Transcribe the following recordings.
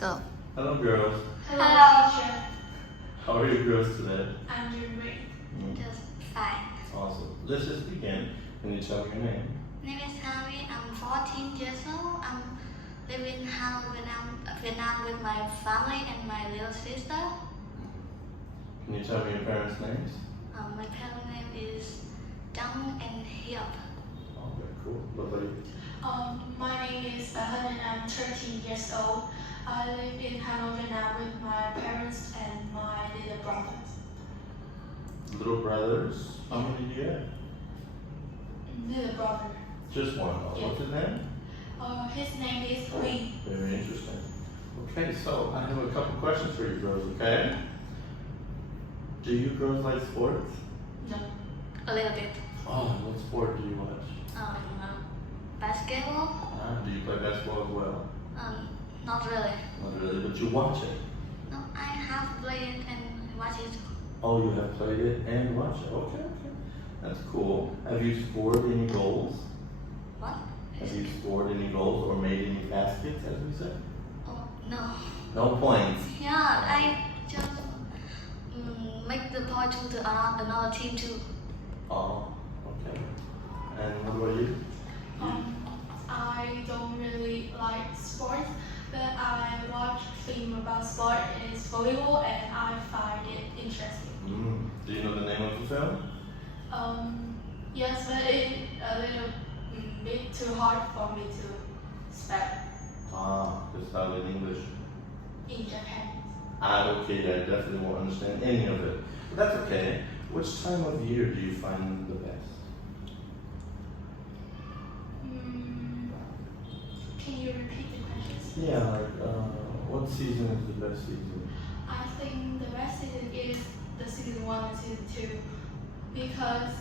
Go. Hello, girls. Hello, teacher. How are you girls today? I'm doing great. Just fine. Awesome. Let's just begin. Can you tell me your name? Name is Harvey. I'm 14 years old. I'm living in Hanoi, Vietnam with my family and my little sister. Can you tell me your parents' names? My parents' name is Dang and Hiệp. Oh, very cool. What about you? My name is Bahan and I'm 13 years old. I live in Hanoi, Vietnam with my parents and my little brothers. Little brothers? How many do you have? Little brother. Just one. Oh, Yeah. what's his name? His name is Lee. Very interesting. Okay, so I have a couple questions for you girls, okay? Do you girls like sports? No. A little bit. Oh, what sport do you watch? Basketball. Do you play basketball as well? Not really. Not really, but you watch it. No, I have played it and watched it. Oh, you have played it and watched it. Okay, okay. That's cool. Have you scored any goals? What? Have you scored any goals or made any baskets, as we said? Oh, no. No points. Yeah, I just make the point to the another team too. Oh, okay. And what about you? I don't really like sports, but I watch film about sport. It's volleyball and I find it interesting. Do you know the name of the film? Yes, but it's a little bit too hard for me to spell It's not in English. in Japan. Okay, I definitely won't understand any of it. But that's okay. Which time of year do you find the best? Can you repeat the questions? Yeah, like, what season is the best season? I think the best season is the season 1 and season 2 because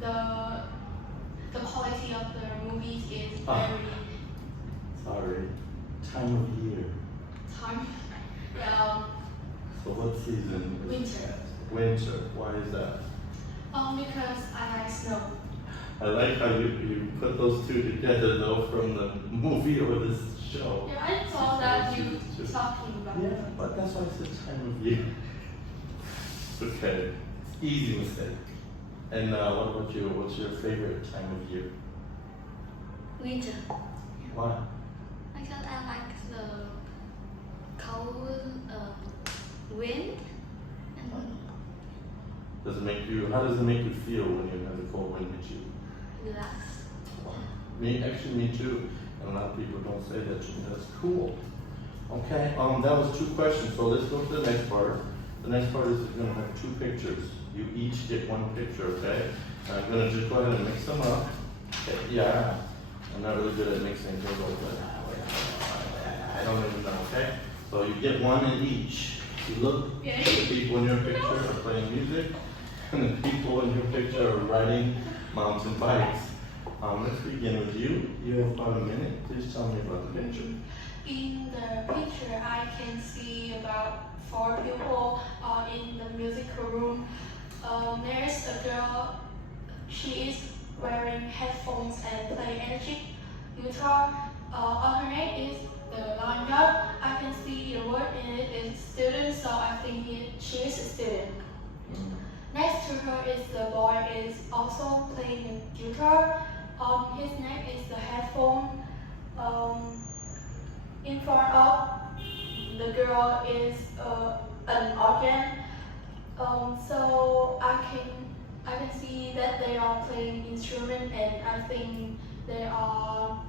the quality of the movies is very Sorry. Time of year. time. So what season is Winter. best? Winter. Why is that? Because I like snow. I like how you put those two together though from the movie or this show. Yeah, I thought that you Season 2. talking about Yeah, it. but that's why I said time of year. Okay, easy mistake. And what about you? What's your favorite time of year? Winter. Why? Because I like the cold wind and Does it make you? How does it make you feel when you have the cold wind hit you? relax. Me too. And a lot of people don't say that to me. That's cool. Okay. That was 2 questions. So let's go to the next part. The next part is going to have 2 pictures. You each get 1 picture. Okay. I'm going to just go ahead and mix them up. Okay. Yeah. I'm not really good at mixing things like that. I don't even know. Okay. So you get 1 in each. You look. Yeah. The people in your picture are playing music, and the people in your picture are riding mountain bikes. Let's begin with you. You have about a minute. Please tell me about the picture. In the picture, I can see about 4 people in the musical room. There's a girl. She is wearing headphones and playing electric guitar. On her neck is the lanyard. I can see the word in it is student, so I think she is a student. Next to her is the boy is also playing a guitar. On his neck is the headphone. In front of the girl is an organ. So I can see that they are playing instrument, and I think they are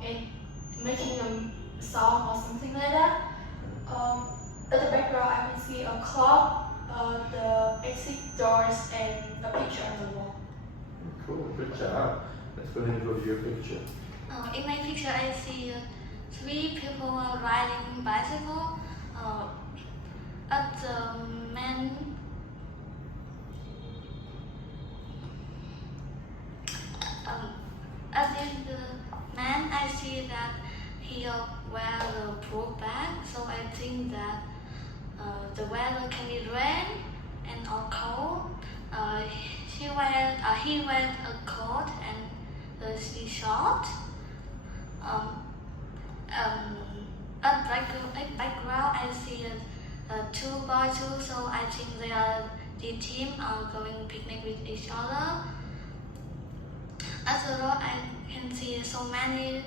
making a song or something like that. At the background, I can see a clock, the exit doors, and a picture on the wall. Cool. Good job. Let's go ahead and go to your picture. In my picture, I see 3 people riding bicycle. At the man, at the man, I see that he wear the pool bag. So I think that the weather can be rain and or cold. He wear a coat and the short. background, I see two boys too, so I think they are the team are going picnic with each other. As a road, I can see so many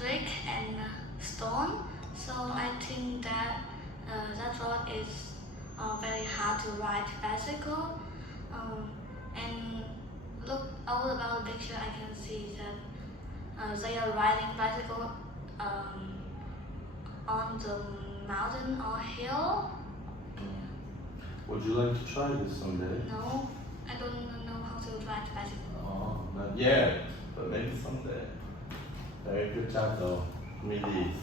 brick and stone, so I think that that road is very hard to ride bicycle. And look all about the picture, I can see that they are riding bicycle on the mountain or hill. Would you like to try this someday? No, I don't know how to ride bicycle. Oh, not yet, but maybe someday. Very good job though. Me these.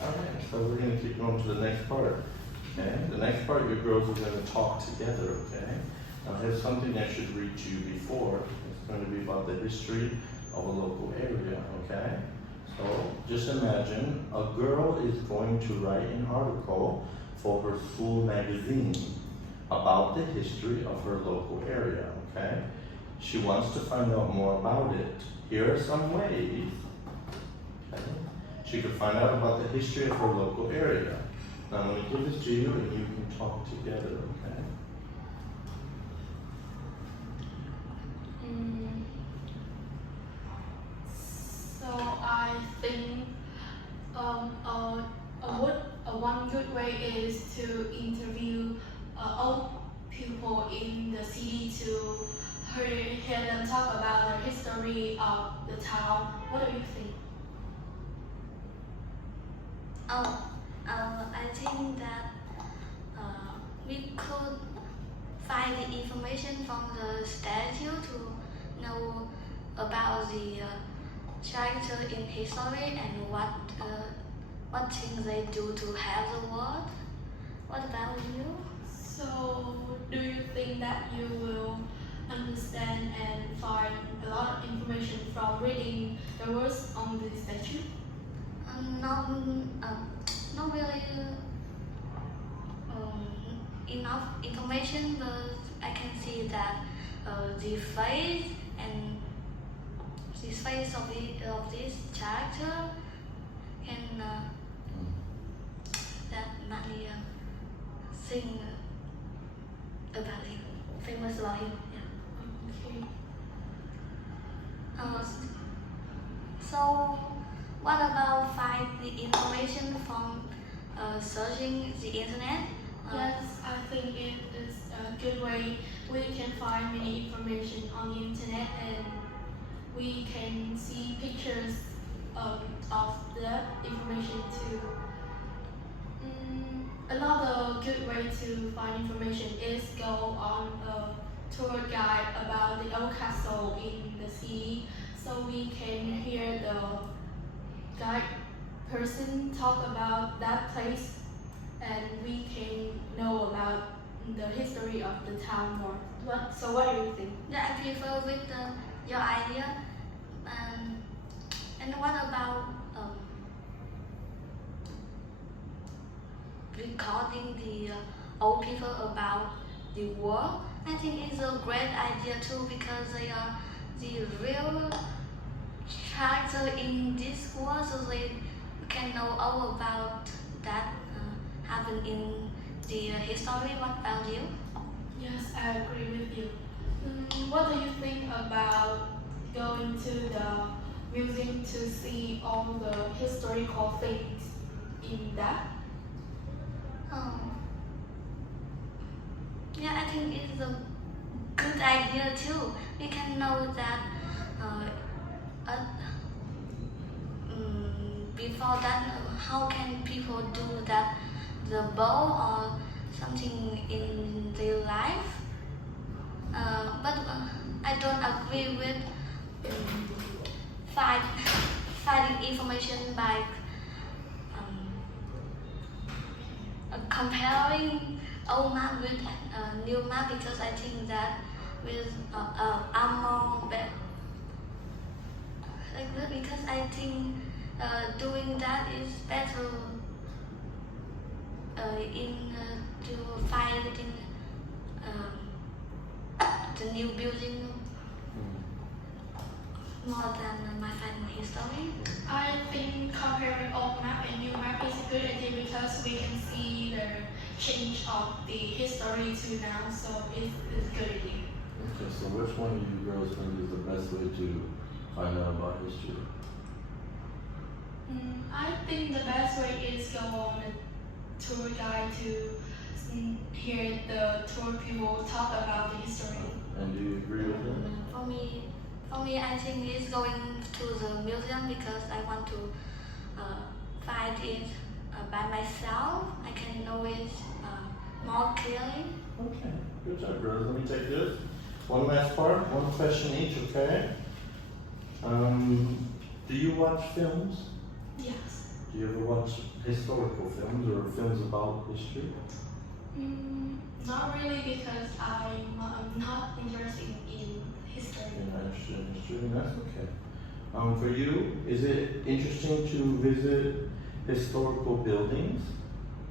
Alright, so we're going to keep going to the next part. Okay, the next part your girls are going to talk together, okay? Now here's something I should read to you before. It's going to be about the history of a local area, okay? So just imagine a girl is going to write an article for her school magazine about the history of her local area, okay? She wants to find out more about it. Here are some ways, okay, she could find out about the history of her local area. Now I'm going to give this to you and you can talk together, okay? So I think one good way is to interview old people in the city to hear them talk about the history of the town. What do you think? I think that we could find the information from the statue to know about the character in history and what things they do to have the world. What about you? So, do you think that you will understand and find a lot of information from reading the words on the statue? Not really enough information, but I can see that the face and the face of this character can that many thing about him, famous about him. Yeah. Okay. So, what about find the information from searching the internet? Yes, I think it is a good way. We can find many information on the internet and we can see pictures of the information too. Another good way to find information is go on a tour guide about the old castle in the city, so we can hear the guide person talk about that place and we can know about the history of the town more. So what do you think? Yeah, I prefer with your idea. And what about recording the old people about the war? I think it's a great idea too because they are the real character in this war, so they can know all about that happened in the history. What about you? Yes, I agree with you. What do you think about going to the museum to see all the historical things in that? Yeah, I think it's a good idea too. We can know that before that, how can people do that, the bow or something in their life. But I don't agree with finding information by comparing old map with new map because I think that with more better. Like that because I think doing that is better to find in the new building. more than my family history. I think comparing old map and new map is a good idea because we can see the change of the history to now, so it's a good idea. Okay, so which one of you girls think is the best way to find out about history? I think the best way is go on a tour guide to hear the tour people talk about the history. And do you agree with them? For me, I think it's going to the museum because I want to find it by myself. I can know it more clearly. Okay, good job, girls. Let me take this. One last part, one question each, okay? Do you watch films? Yes. Do you ever watch historical films or films about history? Not really because I'm not interested in history. You're not interested in history, and that's okay. For you, is it interesting to visit historical buildings?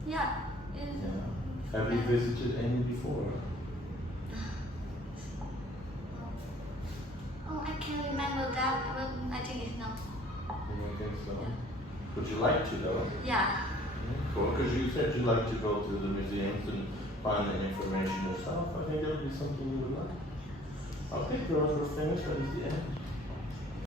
Yeah. Yeah. Have you visited any before? Oh, I can't remember that, but I think it's not. You don't think so? Would you like to though? Yeah. Cool, because you said you like to go to the museums and find the information yourself. I think that would be something you would like. Okay, girls, we're finished. That is the end.